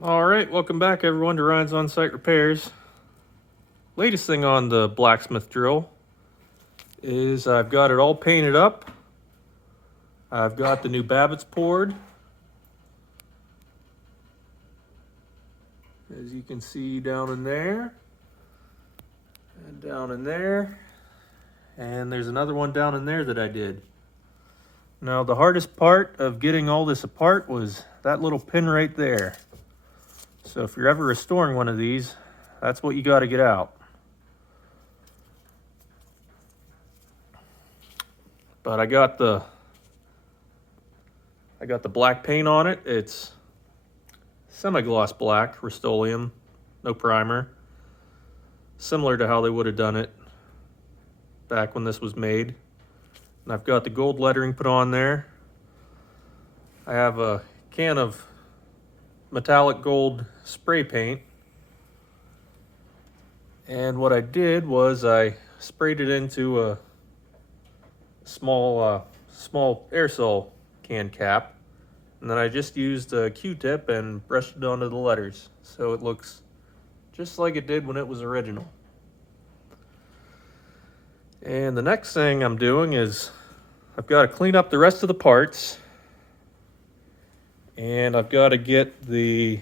Alright, welcome back everyone to Ryan's On-Site Repairs. Latest thing on the blacksmith drill is I've got it all painted up. I've got the new Babbitt's poured. As you can see down in there. And down in there. And there's another one down in there that I did. Now the hardest part of getting all this apart was that little pin right there. So if you're ever restoring one of these, that's what you got to get out. But I got the black paint on it. It's semi-gloss black, Rust-Oleum, no primer. Similar to how they would have done it back when this was made. And I've got the gold lettering put on there. I have a can of metallic gold spray paint. And what I did was I sprayed it into a small aerosol can cap, and then I just used a Q-tip and brushed it onto the letters so it looks just like it did when it was original. And the next thing I'm doing is I've got to clean up the rest of the parts, and I've got to get the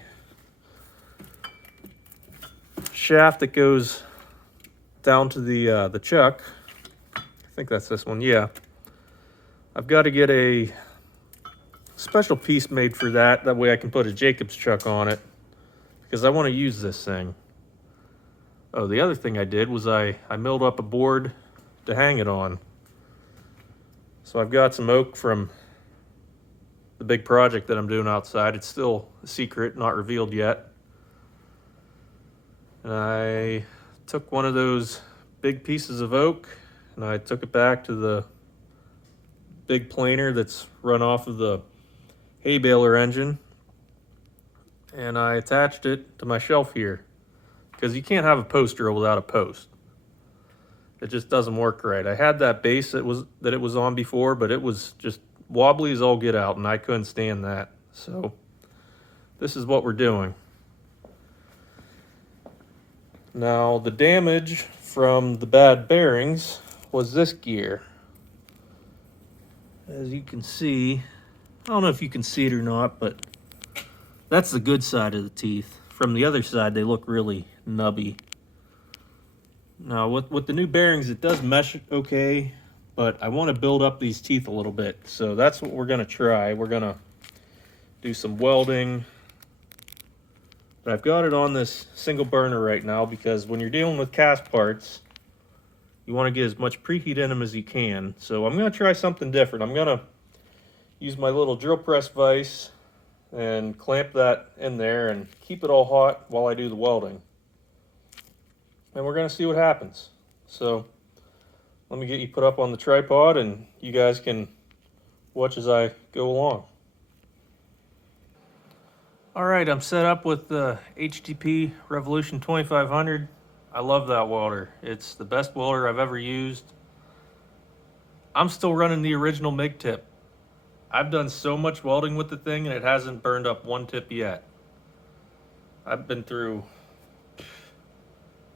shaft that goes down to the chuck. I think that's this one, yeah. I've got to get a special piece made for that. That way I can put a Jacob's chuck on it because I want to use this thing. Oh, the other thing I did was I milled up a board to hang it on. So I've got some oak from the big project that I'm doing outside. It's still a secret, not revealed yet. And I took one of those big pieces of oak and I took it back to the big planer that's run off of the hay baler engine, and I attached it to my shelf here because you can't have a post drill without a post. It just doesn't work right. I had that base that it was on before, but it was just wobbly as all get out, and I couldn't stand that. So this is what we're doing. Now the damage from the bad bearings was this gear. As you can see, I don't know if you can see it or not, but that's the good side of the teeth. From the other side, they look really nubby. Now, with the new bearings, it does mesh okay, but I want to build up these teeth a little bit. So that's what we're going to try. We're going to do some welding. But I've got it on this single burner right now because when you're dealing with cast parts, you want to get as much preheat in them as you can. So I'm going to try something different. I'm going to use my little drill press vise and clamp that in there and keep it all hot while I do the welding. And we're going to see what happens. So let me get you put up on the tripod and you guys can watch as I go along. Alright, I'm set up with the HTP Revolution 2500. I love that welder. It's the best welder I've ever used. I'm still running the original MIG tip. I've done so much welding with the thing and it hasn't burned up one tip yet. I've been through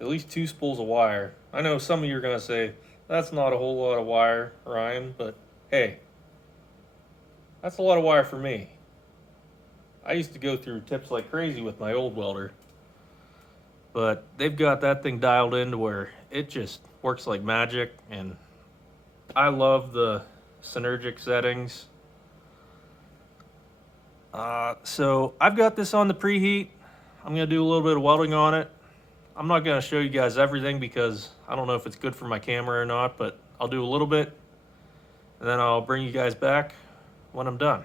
at least 2 spools of wire. I know some of you are going to say, that's not a whole lot of wire, Ryan, but hey, that's a lot of wire for me. I used to go through tips like crazy with my old welder, but they've got that thing dialed in to where it just works like magic, and I love the synergic settings. So I've got this on the preheat. I'm going to do a little bit of welding on it. I'm not going to show you guys everything because I don't know if it's good for my camera or not, but I'll do a little bit and then I'll bring you guys back when I'm done.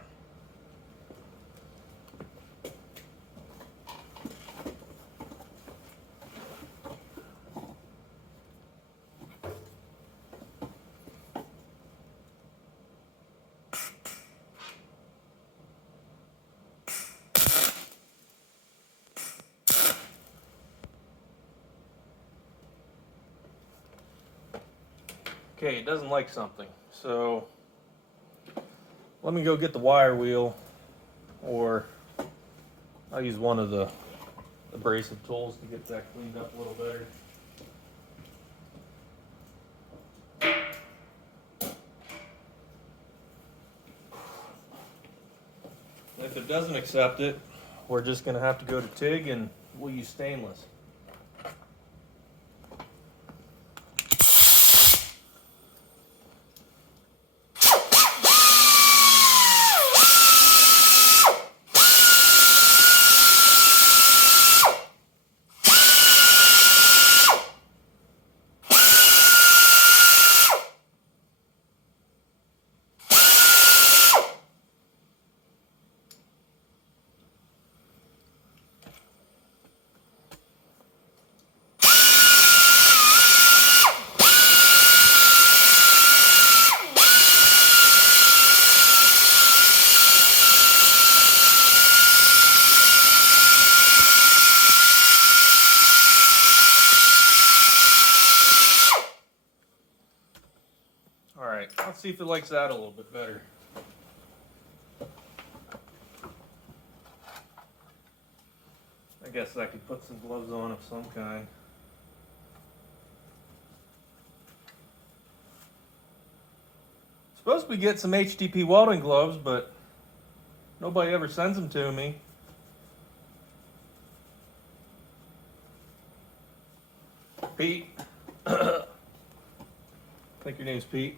Okay, it doesn't like something, so let me go get the wire wheel, or I'll use one of the abrasive tools to get that cleaned up a little better. If it doesn't accept it, we're just going to have to go to TIG and we'll use stainless. Alright, let's see if it likes that a little bit better. I guess I could put some gloves on of some kind. Supposed to be getting some HDP welding gloves, but nobody ever sends them to me. Pete. I think your name's Pete.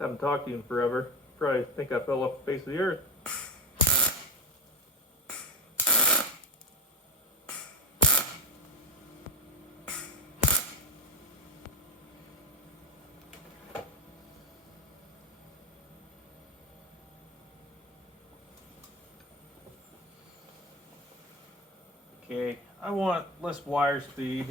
Haven't talked to you in forever. Probably think I fell off the face of the earth. Okay, I want less wire speed.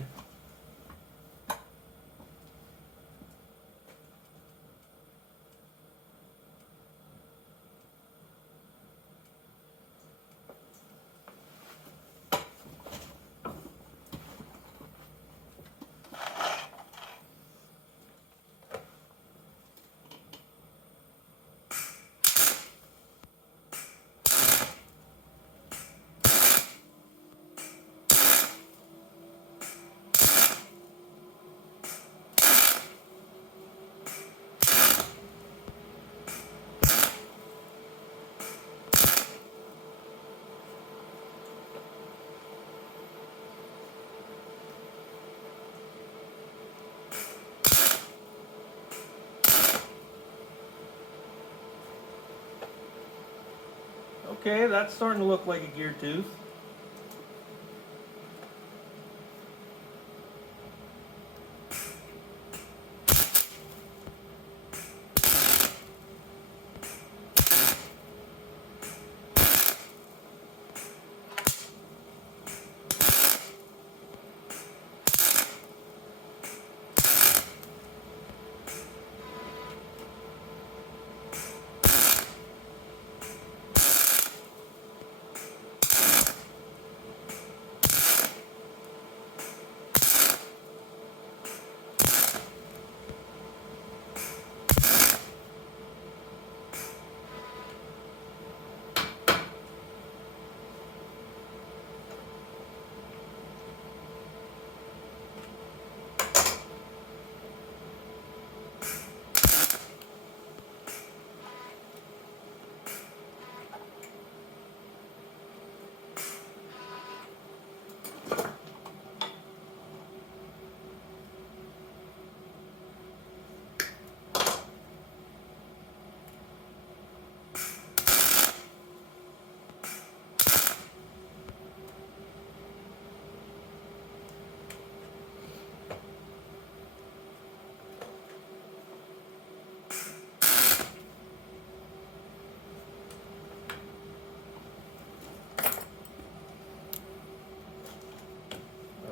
Okay, that's starting to look like a gear tooth.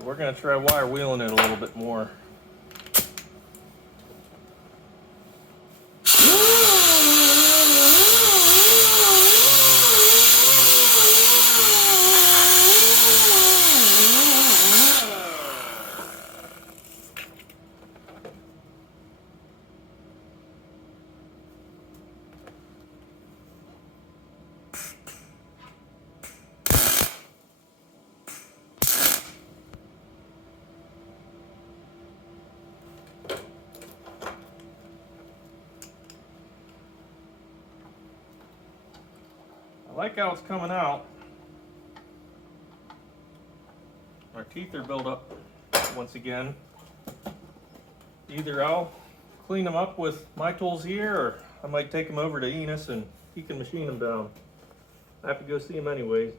We're going to try wire wheeling it a little bit more. like how it's coming out. Our teeth are built up once again. Either I'll clean them up with my tools here, or I might take them over to Enos and he can machine them down. I have to go see him anyways.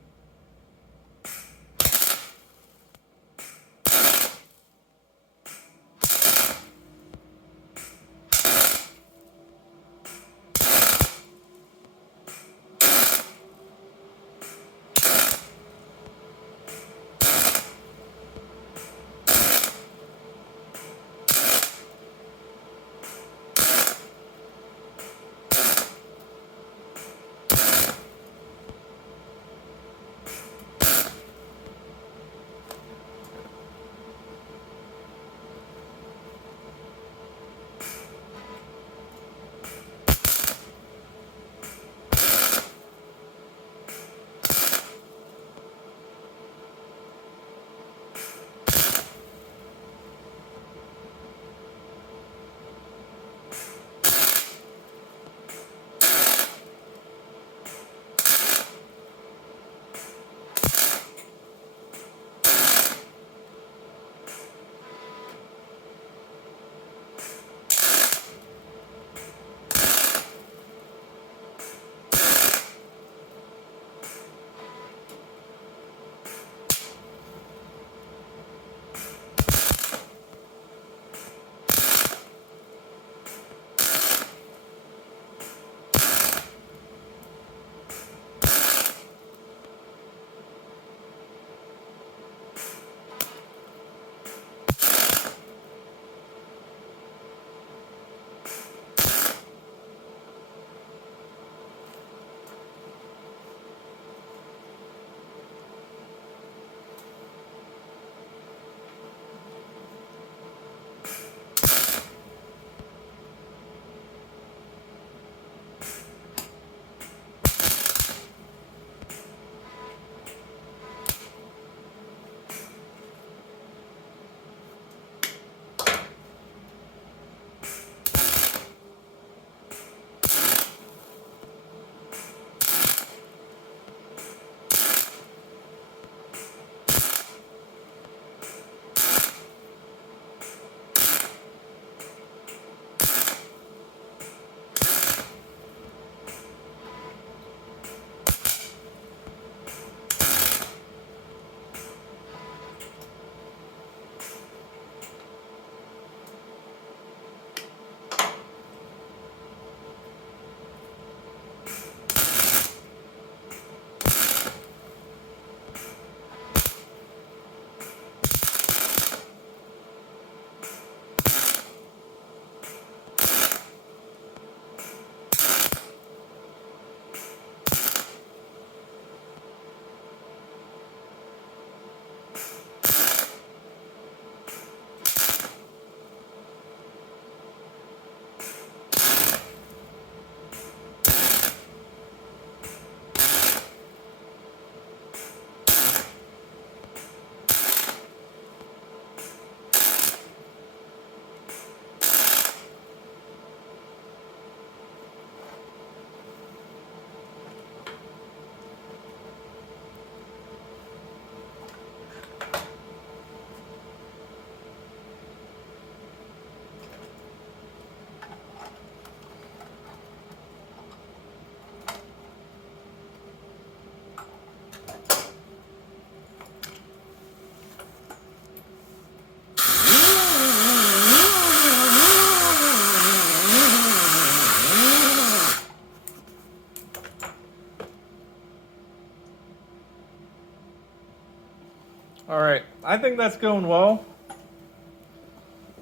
All right, I think that's going well.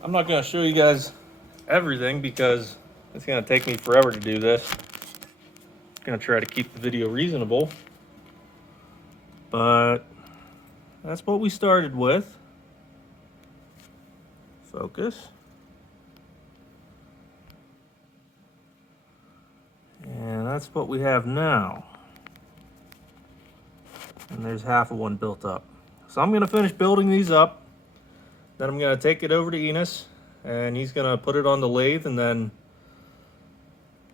I'm not going to show you guys everything because it's going to take me forever to do this. I'm going to try to keep the video reasonable. But that's what we started with. Focus. And that's what we have now. And there's half of one built up. So I'm going to finish building these up. Then I'm going to take it over to Enos. And he's going to put it on the lathe and then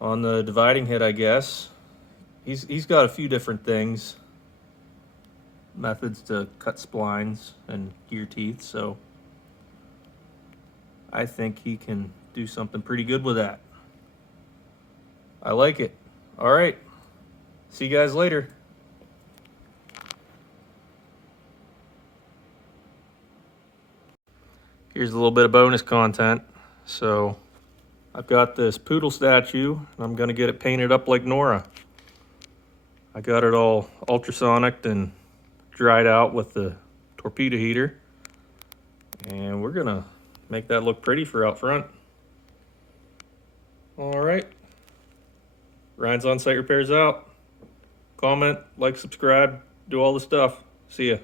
on the dividing head, I guess. he's got a few different things, methods to cut splines and gear teeth, so I think he can do something pretty good with that. I like it. All right. See you guys later. Here's a little bit of bonus content. So I've got this poodle statue, and I'm gonna get it painted up like Nora. I got it all ultrasonicked and dried out with the torpedo heater. And we're gonna make that look pretty for out front. All right. Ryan's On Site Repairs out. Comment, like, subscribe, do all the stuff. See ya.